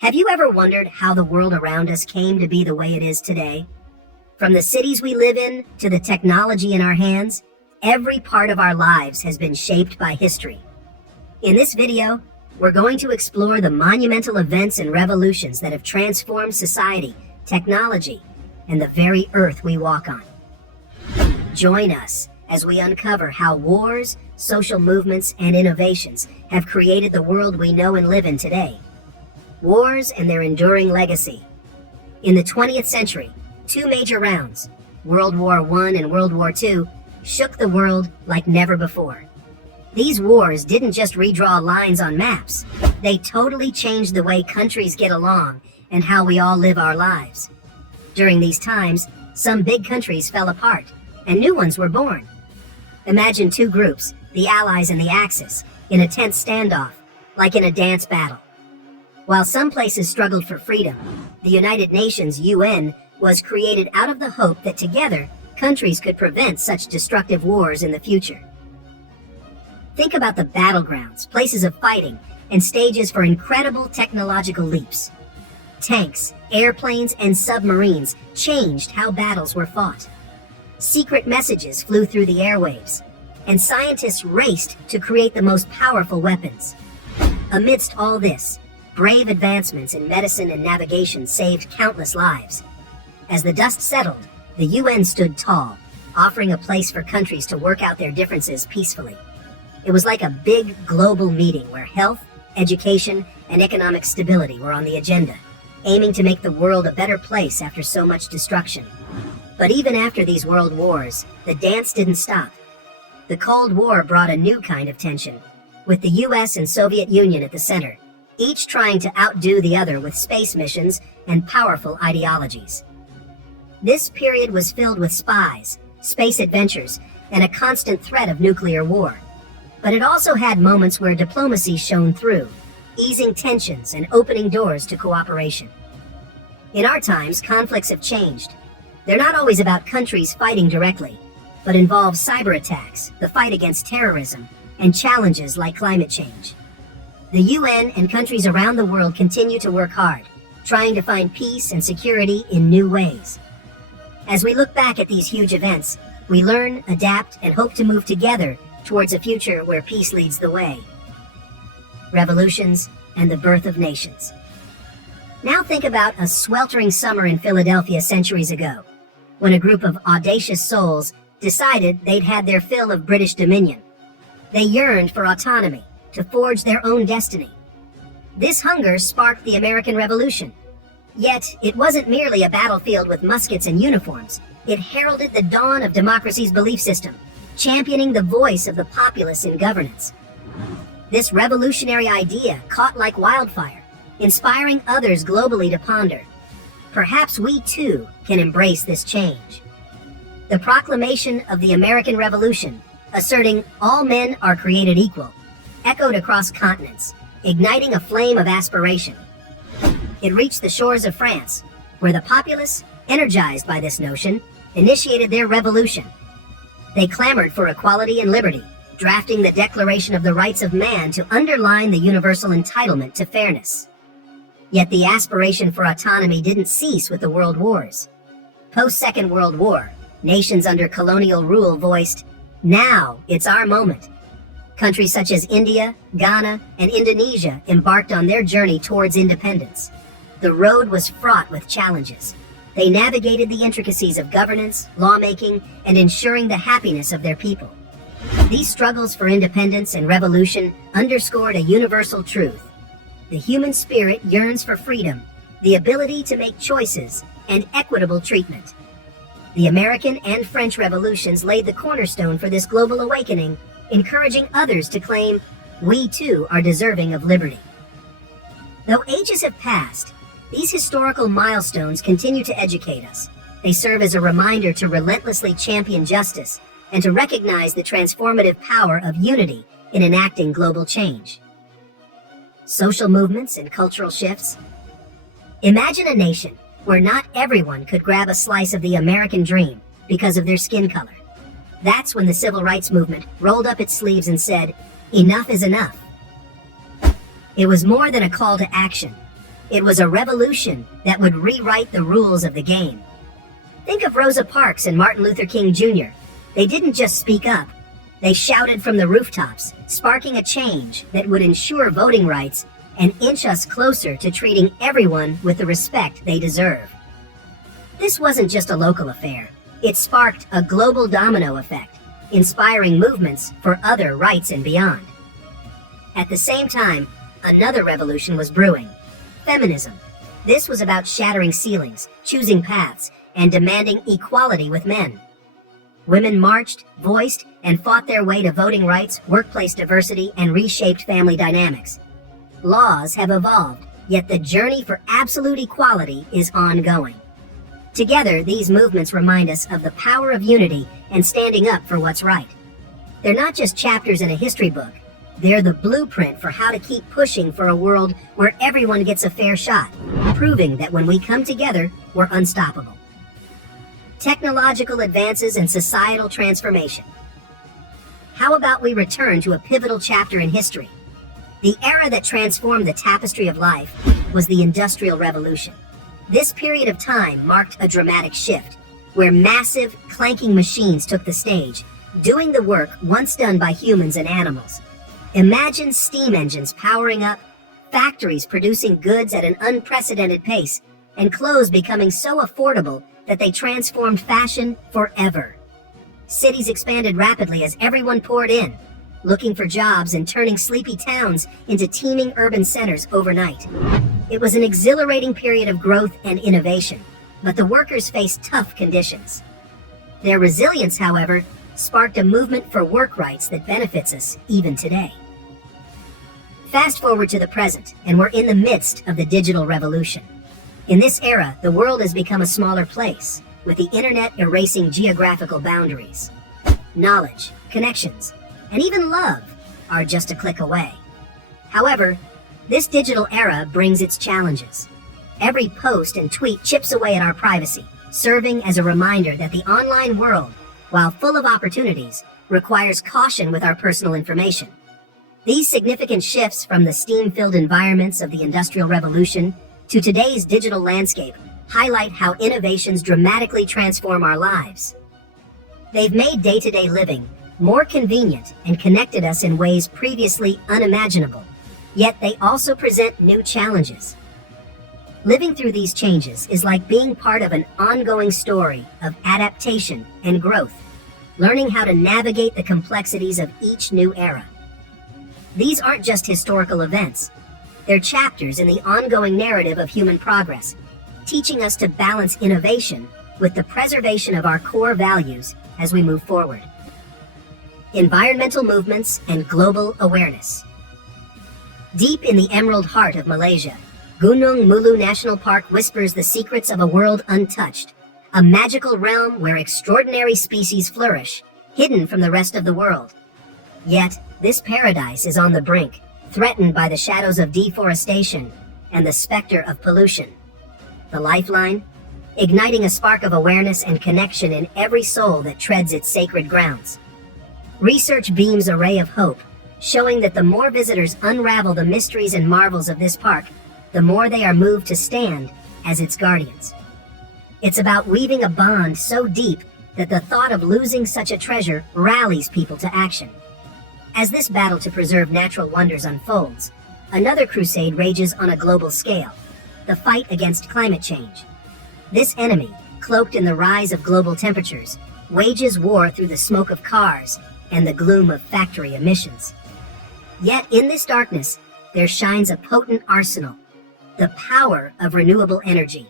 Have you ever wondered how the world around us came to be the way it is today? From the cities we live in to the technology in our hands, every part of our lives has been shaped by history. In this video, we're going to explore the monumental events and revolutions that have transformed society, technology, and the very earth we walk on. Join us as we uncover how wars, social movements, and innovations have created the world we know and live in today. Wars and their enduring legacy. In the 20th century, two major rounds, World War I and World War II, shook the world like never before. These wars didn't just redraw lines on maps, they totally changed the way countries get along and how we all live our lives. During these times, some big countries fell apart, and new ones were born. Imagine two groups, the Allies and the Axis, in a tense standoff, like in a dance battle. While some places struggled for freedom, the United Nations, UN, was created out of the hope that together, countries could prevent such destructive wars in the future. Think about the battlegrounds, places of fighting, and stages for incredible technological leaps. Tanks, airplanes, and submarines changed how battles were fought. Secret messages flew through the airwaves, and scientists raced to create the most powerful weapons. Amidst all this, brave advancements in medicine and navigation saved countless lives. As the dust settled, the UN stood tall, offering a place for countries to work out their differences peacefully. It was like a big global meeting where health, education, and economic stability were on the agenda, aiming to make the world a better place after so much destruction. But even after these world wars, the dance didn't stop. The Cold War brought a new kind of tension, with the US and Soviet Union at the center, each trying to outdo the other with space missions and powerful ideologies. This period was filled with spies, space adventures, and a constant threat of nuclear war. But it also had moments where diplomacy shone through, easing tensions and opening doors to cooperation. In our times, conflicts have changed. They're not always about countries fighting directly, but involve cyber attacks, the fight against terrorism, and challenges like climate change. The UN and countries around the world continue to work hard, trying to find peace and security in new ways. As we look back at these huge events, we learn, adapt, and hope to move together towards a future where peace leads the way. Revolutions and the birth of nations. Now think about a sweltering summer in Philadelphia centuries ago, when a group of audacious souls decided they'd had their fill of British dominion. They yearned for autonomy, to forge their own destiny. This hunger sparked the American Revolution. Yet, it wasn't merely a battlefield with muskets and uniforms. It heralded the dawn of democracy's belief system, championing the voice of the populace in governance. This revolutionary idea caught like wildfire, inspiring others globally to ponder. Perhaps we too can embrace this change. The proclamation of the American Revolution, asserting all men are created equal, echoed across continents, igniting a flame of aspiration. It reached the shores of France, where the populace, energized by this notion, initiated their revolution. They clamored for equality and liberty, drafting the Declaration of the Rights of Man to underline the universal entitlement to fairness. Yet the aspiration for autonomy didn't cease with the world wars. Post-Second World War, nations under colonial rule voiced, "Now it's our moment." Countries such as India, Ghana, and Indonesia embarked on their journey towards independence. The road was fraught with challenges. They navigated the intricacies of governance, lawmaking, and ensuring the happiness of their people. These struggles for independence and revolution underscored a universal truth. The human spirit yearns for freedom, the ability to make choices, and equitable treatment. The American and French revolutions laid the cornerstone for this global awakening, encouraging others to claim, we too are deserving of liberty. Though ages have passed, these historical milestones continue to educate us. They serve as a reminder to relentlessly champion justice and to recognize the transformative power of unity in enacting global change. Social movements and cultural shifts. Imagine a nation where not everyone could grab a slice of the American dream because of their skin color. That's when the civil rights movement rolled up its sleeves and said, "Enough is enough." It was more than a call to action. It was a revolution that would rewrite the rules of the game. Think of Rosa Parks and Martin Luther King Jr. They didn't just speak up. They shouted from the rooftops, sparking a change that would ensure voting rights and inch us closer to treating everyone with the respect they deserve. This wasn't just a local affair. It sparked a global domino effect, inspiring movements for other rights and beyond. At the same time, another revolution was brewing: feminism. This was about shattering ceilings, choosing paths, and demanding equality with men. Women marched, voiced, and fought their way to voting rights, workplace diversity, and reshaped family dynamics. Laws have evolved, yet the journey for absolute equality is ongoing. Together, these movements remind us of the power of unity and standing up for what's right. They're not just chapters in a history book. They're the blueprint for how to keep pushing for a world where everyone gets a fair shot, proving that when we come together, we're unstoppable. Technological advances and societal transformation. How about we return to a pivotal chapter in history? The era that transformed the tapestry of life was the Industrial Revolution. This period of time marked a dramatic shift, where massive, clanking machines took the stage, doing the work once done by humans and animals. Imagine steam engines powering up, factories producing goods at an unprecedented pace, and clothes becoming so affordable that they transformed fashion forever. Cities expanded rapidly as everyone poured in, looking for jobs and turning sleepy towns into teeming urban centers overnight. It was an exhilarating period of growth and innovation, but the workers faced tough conditions. Their resilience, however, sparked a movement for work rights that benefits us even today. Fast forward to the present, and we're in the midst of the digital revolution. In this era, the world has become a smaller place, with the internet erasing geographical boundaries. Knowledge, connections, and even love are just a click away. However, this digital era brings its challenges. Every post and tweet chips away at our privacy, serving as a reminder that the online world, while full of opportunities, requires caution with our personal information. These significant shifts from the steam-filled environments of the Industrial Revolution to today's digital landscape highlight how innovations dramatically transform our lives. They've made day-to-day living more convenient and connected us in ways previously unimaginable, yet they also present new challenges. Living through these changes is like being part of an ongoing story of adaptation and growth, learning how to navigate the complexities of each new era. These aren't just historical events. They're chapters in the ongoing narrative of human progress, teaching us to balance innovation with the preservation of our core values as we move forward. Environmental movements and global awareness. Deep in the emerald heart of Malaysia, Gunung Mulu National Park whispers the secrets of a world untouched, a magical realm where extraordinary species flourish, hidden from the rest of the world. Yet, this paradise is on the brink, threatened by the shadows of deforestation and the specter of pollution. The Lifeline, igniting a spark of awareness and connection in every soul that treads its sacred grounds. Research beams a ray of hope, showing that the more visitors unravel the mysteries and marvels of this park, the more they are moved to stand as its guardians. It's about weaving a bond so deep that the thought of losing such a treasure rallies people to action. As this battle to preserve natural wonders unfolds, another crusade rages on a global scale: the fight against climate change. This enemy, cloaked in the rise of global temperatures, wages war through the smoke of cars and the gloom of factory emissions. Yet in this darkness, there shines a potent arsenal: the power of renewable energy.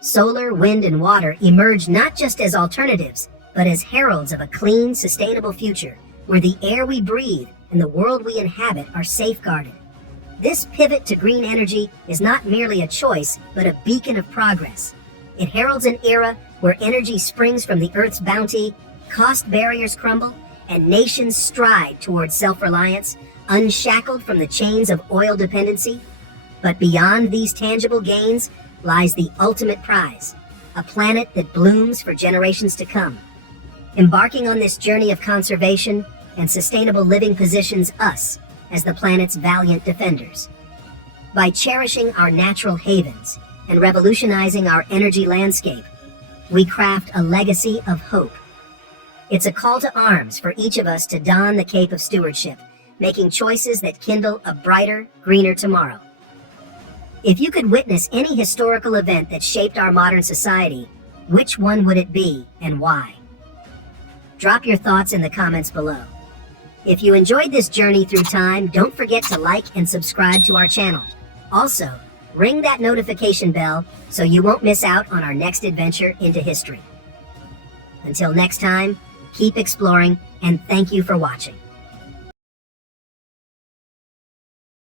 Solar, wind, and water emerge not just as alternatives, but as heralds of a clean, sustainable future, where the air we breathe and the world we inhabit are safeguarded. This pivot to green energy is not merely a choice, but a beacon of progress. It heralds an era where energy springs from the Earth's bounty, cost barriers crumble, and nations stride towards self-reliance, unshackled from the chains of oil dependency. But beyond these tangible gains lies the ultimate prize: a planet that blooms for generations to come. Embarking on this journey of conservation and sustainable living positions us as the planet's valiant defenders. By cherishing our natural havens and revolutionizing our energy landscape, we craft a legacy of hope. It's a call to arms for each of us to don the cape of stewardship, making choices that kindle a brighter, greener tomorrow. If you could witness any historical event that shaped our modern society, which one would it be and why? Drop your thoughts in the comments below. If you enjoyed this journey through time, don't forget to like and subscribe to our channel. Also, ring that notification bell so you won't miss out on our next adventure into history. Until next time, keep exploring, and thank you for watching.